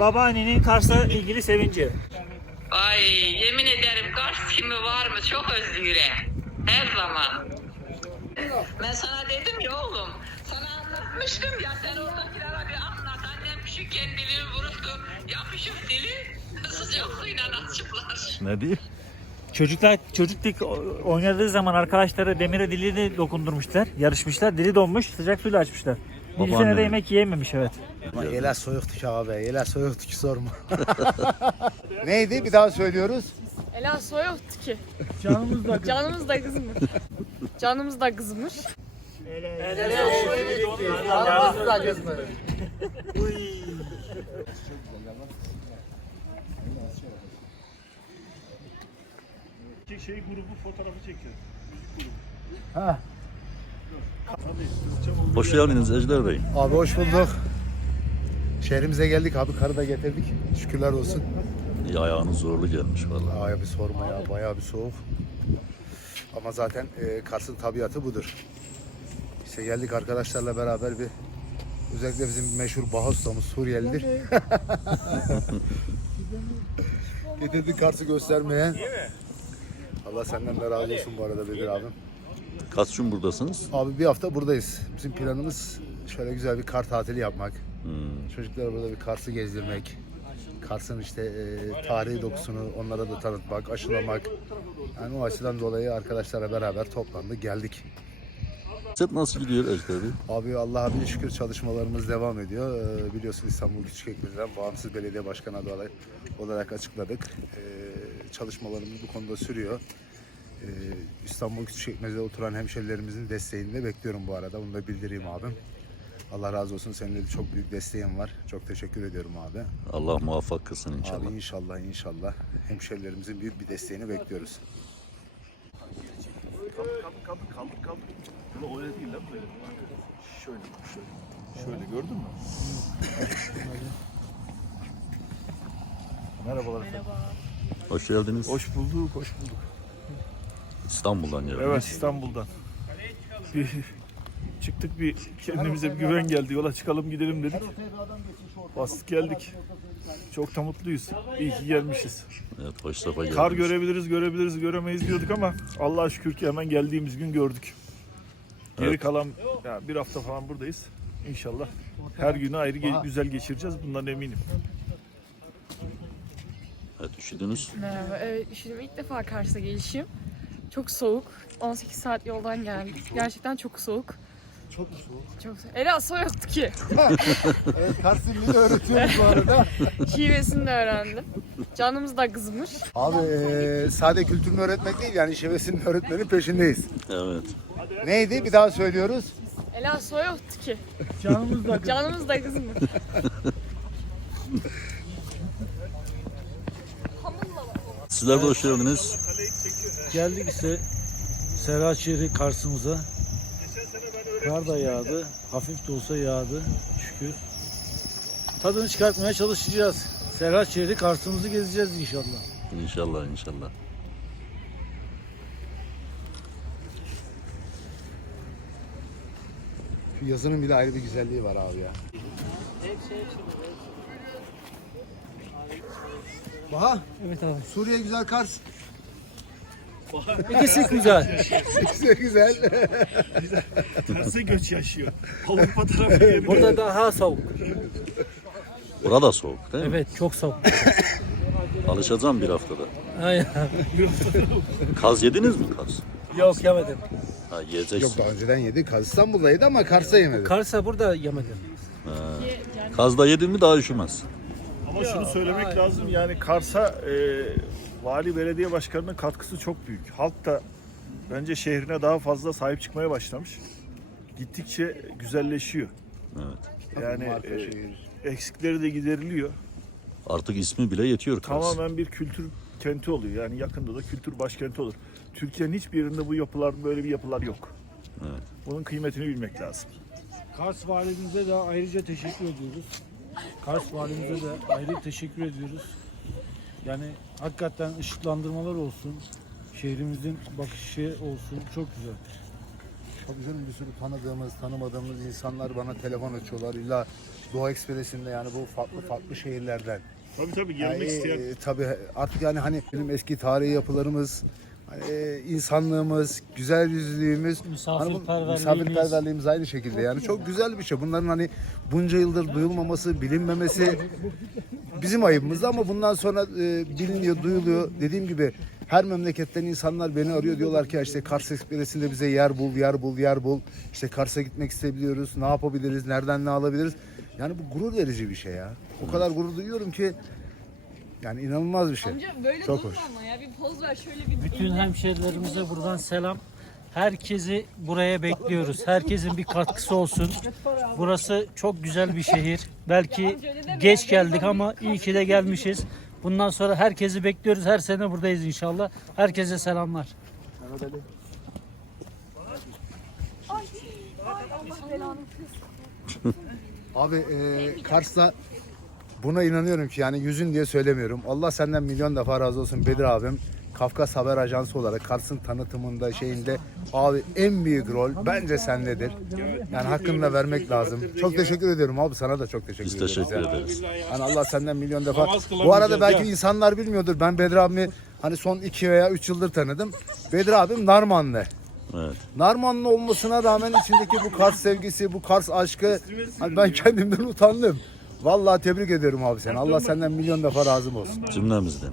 babaannenin Kars'la ilgili sevinci. Ay yemin ederim Kars kimi var mı çok özlüyorum. Her zaman. Ben sana dedim ya oğlum. Sana anlatmıştım ya sen oradakilere bir anlat. Annem küçükken dili vururdu. Yapışıp dili sıcak suyla açıklar. Ne diyeyim? Çocuklar çocukluk oynadığı zaman arkadaşları demire dilini dokundurmuşlar. Yarışmışlar. Dili donmuş. Sıcak suyla açmışlar. Bir Babaanne. sene de yemek yiyememiş evet. Ama Ele soğuktu ki abi, ele soğuktu ki sorma. Neydi? Bir daha söylüyoruz. Ela soyuktu ki. Canımız da Canımız da kızmış. Canımız da kızmış. şey grubu fotoğrafı çekiyor. Ha. Hoş geldiniz Ejder Bey. Abi hoş bulduk. Şehrimize geldik abi, karı da getirdik. Şükürler olsun. İyi ayağınız zorlu gelmiş vallahi. Aya bir sorma ya, bayağı bir soğuk. Ama zaten e, Kars'ın tabiatı budur. İşte geldik arkadaşlarla beraber bir özellikle bizim meşhur Baha ustamız Suriyelidir. Getirdik Kars'ı göstermeye. Allah senden de razı olsun bu arada Bedir abim. Kaç gün buradasınız? Abi bir hafta buradayız. Bizim planımız şöyle güzel bir kar tatili yapmak. Hmm. Çocuklara burada bir Kars'ı gezdirmek. Kars'ın işte e, tarihi dokusunu onlara da tanıtmak, aşılamak. Yani o açıdan dolayı arkadaşlarla beraber toplandık, geldik. Set nasıl gidiyor Ejder Bey? Abi Allah'a bin şükür çalışmalarımız devam ediyor. Ee, biliyorsun İstanbul Küçükekmez'den bağımsız belediye başkanı adayı olarak açıkladık. Ee, çalışmalarımız bu konuda sürüyor. Ee, İstanbul Küçükekmez'de oturan hemşerilerimizin desteğini de bekliyorum bu arada. Bunu da bildireyim abim. Allah razı olsun. Senin de çok büyük desteğin var. Çok teşekkür ediyorum abi. Allah muvaffak kılsın inşallah. Abi inşallah inşallah hemşerilerimizin büyük bir desteğini bekliyoruz. Kaldır kaldır kaldır kaldır kaldır. Bunu öyle değil lan böyle. Şöyle şöyle. Şöyle gördün mü? Merhabalar efendim. Hoş geldiniz. Hoş bulduk, hoş bulduk. İstanbul'dan geldiniz. Evet İstanbul'dan. Bir çıktık bir kendimize bir güven geldi. Yola çıkalım gidelim dedik. Bastık geldik. Çok da mutluyuz. İyi ki gelmişiz. Evet, hoş sefa geldiniz. Kar görebiliriz, görebiliriz, göremeyiz diyorduk ama Allah'a şükür ki hemen geldiğimiz gün gördük. Geri Evet. kalan ya bir hafta falan buradayız. İnşallah her günü ayrı ge- güzel geçireceğiz. Bundan eminim. Evet, üşüdünüz. Merhaba. Evet, üşüdüm. İlk defa Kars'a gelişim. Çok soğuk. 18 saat yoldan geldik. Gerçekten çok soğuk. Çok mu soğuk? Çok soğuk. Ela soyuktu ki. Evet Kars dilini öğretiyoruz bu arada. Şivesini de öğrendim. Canımız da kızmış. Abi e, sade kültürünü öğretmek değil yani şivesinin öğretmenin peşindeyiz. Evet. Neydi? Bir daha söylüyoruz. Ela soyuktu ki. Canımız da Canımız da kızmış. Sizler de hoş geldiniz. Geldik işte Serhat şehri karşımıza. Kar da yağdı. Hafif de olsa yağdı. Şükür. Tadını çıkartmaya çalışacağız. Serhat şehri karşımızı gezeceğiz inşallah. İnşallah inşallah. Şu yazının bile ayrı bir güzelliği var abi ya. Baha. Evet abi. Suriye güzel Kars. İkisi güzel. Güzel güzel. Terse göç yaşıyor. Avrupa tarafı yerine. Burada daha soğuk. Burada soğuk değil mi? Evet çok soğuk. Alışacağım bir haftada. Aynen. Kaz yediniz mi kaz? Yok yemedim. Ha Yok yiyeceksin. daha önceden yedi. Kars İstanbul'daydı ama Kars'ta yemedi. Kars'a burada yemedim. Kaz da yedin mi daha üşümez. Ama şunu söylemek lazım yani Kars'a e, vali belediye başkanının katkısı çok büyük. Halk da bence şehrine daha fazla sahip çıkmaya başlamış. Gittikçe güzelleşiyor. Evet. Yani e, eksikleri de gideriliyor. Artık ismi bile yetiyor. Tamamen bir kültür kenti oluyor. Yani yakında da kültür başkenti olur. Türkiye'nin hiçbir yerinde bu yapılar böyle bir yapılar yok. Evet. Bunun kıymetini bilmek lazım. Kars valimize de ayrıca teşekkür ediyoruz. Kars valimize de ayrı teşekkür ediyoruz. Yani hakikaten ışıklandırmalar olsun, şehrimizin bakışı olsun çok güzel. Tabii canım bir sürü tanıdığımız, tanımadığımız insanlar bana telefon açıyorlar. İlla Doğu Ekspresi'nde yani bu farklı farklı şehirlerden. Tabii tabii Yani, gelmek isteyen. e, tabii artık yani hani bizim eski tarihi yapılarımız, e, insanlığımız, güzel yüzlülüğümüz, hani Misafirperverliğimiz. misafirperverliğimiz aynı şekilde. Yani çok güzel bir şey. Bunların hani bunca yıldır duyulmaması, bilinmemesi bizim ayıbımız ama bundan sonra e, biliniyor, duyuluyor. Dediğim gibi her memleketten insanlar beni arıyor diyorlar ki işte Kars Ekspresi'nde bize yer bul, yer bul, yer bul. İşte Kars'a gitmek isteyebiliyoruz. Ne yapabiliriz? Nereden ne alabiliriz? Yani bu gurur verici bir şey ya. O kadar gurur duyuyorum ki yani inanılmaz bir şey. Amca böyle Çok durma hoş. ama ya bir poz ver şöyle bir Bütün hemşerilerimize buradan selam. Herkesi buraya bekliyoruz. Herkesin bir katkısı olsun. Burası çok güzel bir şehir. Belki geç geldik ama iyi ki de gelmişiz. Bundan sonra herkesi bekliyoruz. Her sene buradayız inşallah. Herkese selamlar. Abi e, Kars'ta buna inanıyorum ki yani yüzün diye söylemiyorum. Allah senden milyon defa razı olsun Bedir abim. Kafkas Haber Ajansı olarak Kars'ın tanıtımında şeyinde abi en büyük rol bence sendedir. Yani hakkını da vermek lazım. Çok teşekkür ediyorum abi sana da çok teşekkür Biz ediyoruz. teşekkür yani. ederiz. Yani Allah senden milyon defa. Bu arada belki insanlar bilmiyordur. Ben Bedir abimi hani son iki veya üç yıldır tanıdım. Bedir abim Narmanlı. Evet. Narmanlı olmasına rağmen içindeki bu Kars sevgisi, bu Kars aşkı hani ben kendimden utandım. Vallahi tebrik ediyorum abi seni. Allah senden milyon defa razı olsun. Cümlemizden.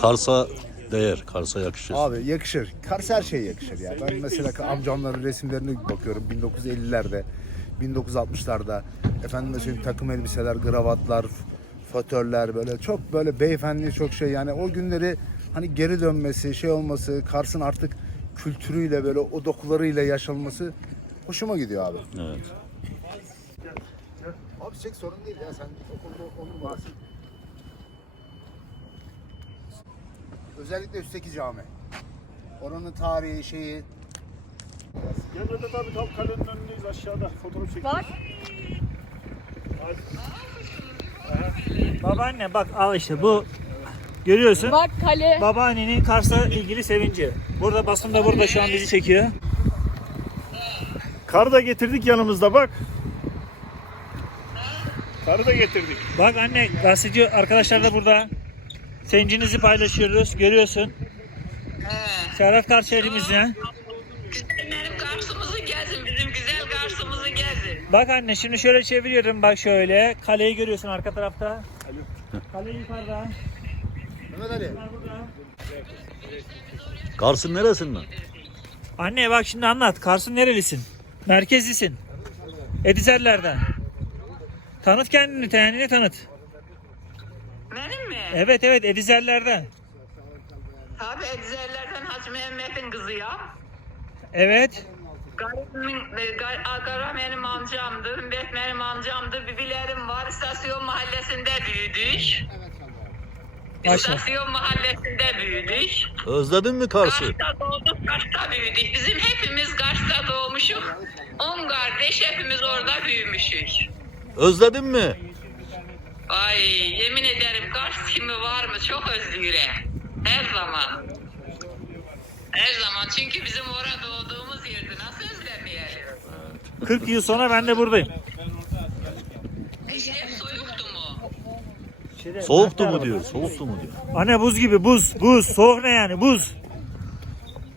Kars'a değer, Kars'a yakışır. Abi yakışır. Kars her şeye yakışır ya. Ben mesela amcamların resimlerine bakıyorum 1950'lerde, 1960'larda. Efendim söyleyeyim takım elbiseler, kravatlar, fatörler böyle çok böyle beyefendi çok şey yani o günleri hani geri dönmesi, şey olması, Kars'ın artık kültürüyle böyle o dokularıyla yaşanması hoşuma gidiyor abi. Evet. Abi çek sorun değil ya sen okulda onu bahset. Özellikle üstteki cami. Oranın tarihi şeyi. Gel Vedat abi tam kalenin önündeyiz aşağıda. Fotoğraf çekiyoruz. Bak. Babaanne bak al işte bu görüyorsun. Bak kale. Babaannenin Kars'la ilgili sevinci. Burada basın da burada şu an bizi çekiyor. Karı da getirdik yanımızda bak. Karı da getirdik. Bak anne gazeteci arkadaşlar da burada. Sevincinizi paylaşıyoruz. Görüyorsun. He. Serhat Kars şehrimizde. Benim Kars'ımızı gezin. Bizim güzel Kars'ımızı gezin. Bak anne şimdi şöyle çeviriyorum bak şöyle. Kaleyi görüyorsun arka tarafta. Kale yukarıda. Mehmet Ali. Burada. Kars'ın neresinden? Anne bak şimdi anlat. Kars'ın nerelisin? Merkezlisin. Edizerlerden. Tanıt kendini, kendini tanıt. Benim mi? Evet evet Edizerlerden. Tabii Edzerlerden Hacı Mehmet'in kızıyım. Evet. Garibimin, e, gar, Agara benim amcamdı, Ümmet benim amcamdı. Bibilerim var. İstasyon mahallesinde büyüdük. İstasyon mahallesinde büyüdük. Özledin mi Kars'ı? Kars'ta doğduk, Kars'ta büyüdük. Bizim hepimiz Kars'ta doğmuşuz. On kardeş hepimiz orada büyümüşük. Özledin mi? Ay yemin ederim Kars kimi var mı çok özlüyorum. Her zaman. Her zaman çünkü bizim orada doğduğumuz yerdi. Nasıl özlemeyelim? 40 yıl sonra ben de buradayım. Soyuktu mu? Soğuktu mu diyor, soğuktu mu diyor. Anne buz gibi buz, buz. Soğuk ne yani buz.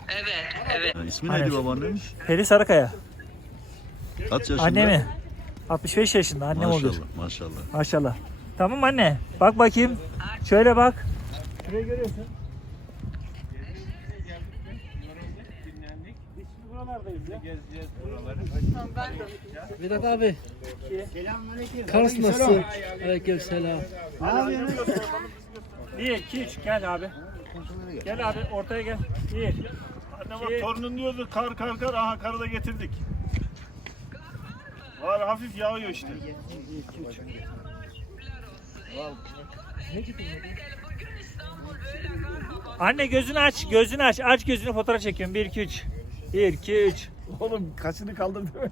Evet, evet. Ha, ismi Aynen. neydi babaannenin? Peri Sarıkaya. Kaç yaşında? Anne mi? 65 yaşında annem Maşallah, olur. maşallah. Maşallah. Tamam anne. Bak bakayım. Şöyle bak. Şurayı görüyorsun. Biz şimdi buralardayız ya. Vedat abi. Kars nasıl? Aleyküm selam. 1, 2, 3 gel abi. Gel abi ortaya gel. 1, Anne bak torunun diyordu kar kar kar. Aha karı da getirdik. Var hafif yağıyor işte. Anne gözünü aç, gözünü aç. Aç gözünü fotoğraf çekiyorum. 1, 2, 3. 1, 2, 3. Oğlum kaçını kaldırdı.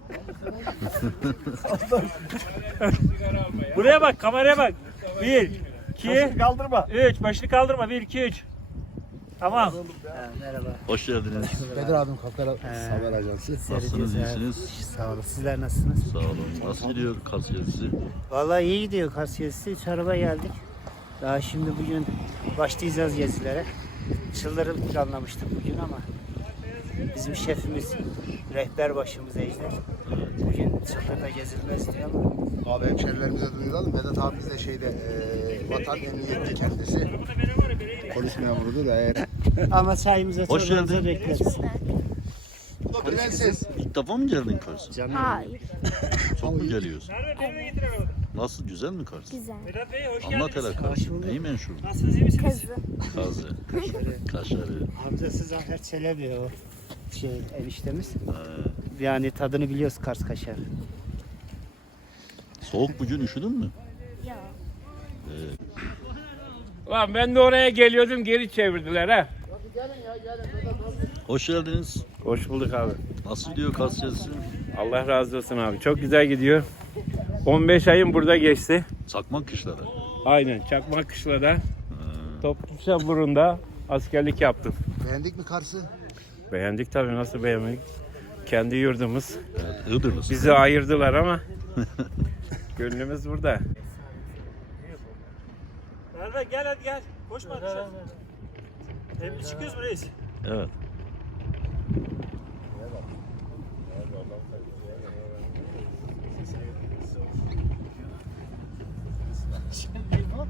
Buraya bak, kameraya bak. 1, 2, Kaçını kaldırma. 3. Başını kaldırma. 1, 2, 3. Tamam. merhaba. Hoş geldiniz. Bedir abim Kapkara Haber Ajansı. Nasılsınız, iyisiniz? Sağ olun. Sizler nasılsınız? Sağ olun. Nasıl gidiyor Kars gezisi? Vallahi iyi gidiyor Kars gezisi. Üç araba geldik. Daha şimdi bugün başlayacağız gezilere. Çıldırım planlamıştık bugün ama bizim şefimiz, rehber başımız Ejder. Bugün çıldırda gezilmez diyor ama Abi hemşerilerimize duyuralım. Vedat abimiz de şeyde e, vatan emniyetli kendisi. Polis memurudur da eğer. ama çayımıza Hoş çorbanıza geldin. bekleriz. Bu da prenses. İlk defa mı geldin Kars'a? Canım Hayır. Çok mu geliyorsun? Nasıl güzel mi Kars? Güzel. Anlat hele Kars. Neyi meşhur? Kazı. Kazı. Kaşarı. Hamzası Zafer Çelebi o şey eniştemiz. Ee, Yani tadını biliyoruz Kars kaşarı. soğuk bugün üşüdün mü? Ya. Lan ben de oraya geliyordum geri çevirdiler ha. Hoş geldiniz. Hoş bulduk abi. Nasıl gidiyor Kars gezisi? Allah razı olsun abi. Çok güzel gidiyor. 15 ayım burada geçti. Çakmak kışları. Aynen Çakmak Kışla'da Topluca burunda askerlik yaptım. Beğendik mi Kars'ı? Beğendik tabii nasıl beğenmedik. Kendi yurdumuz. Iğdırlısın. Bizi ayırdılar ama gönlümüz burada. Merve gel hadi gel. Koşma dışarı. Emri çıkıyoruz mu reis? Evet. Şimdi bak.